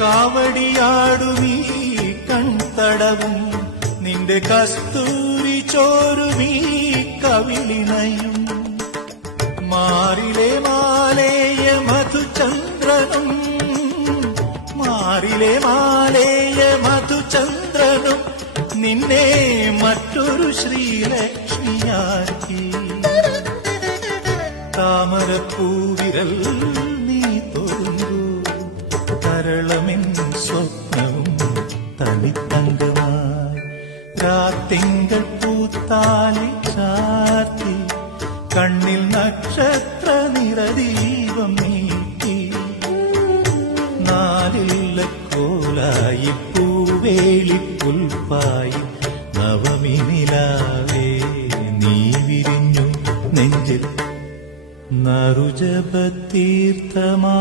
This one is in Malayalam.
കാവടിയാടുമീ കൺതടവും നിന്റെ കസ്തൂരി ചോരുമീ കവിളിനയും മാറിലെ മാലേയ മധുചന്ദ്രനും മാറിലെ മാലേയ മധുചന്ദ്രനും നിന്നെ മറ്റൊരു ശ്രീലക്ഷ്മിയാക്കി താമരപ്പൂവിരൽ നീ തൊഴുമ്പൂ കരളമിൻ സ്വപ്നവും തനിത്തങ്കമായി രാത്തിങ്കൾ പൂത്താലി ചാർത്തി കണ്ണിൽ നക്ഷത്ര നിറദീപം നീട്ടി നാലില്ല കോലായി പൂവേളി പുൽപ്പായി നവമി നിലാവേ നീ വിരിഞ്ഞു നെഞ്ചിൽ നറുജപതീർത്ഥമാ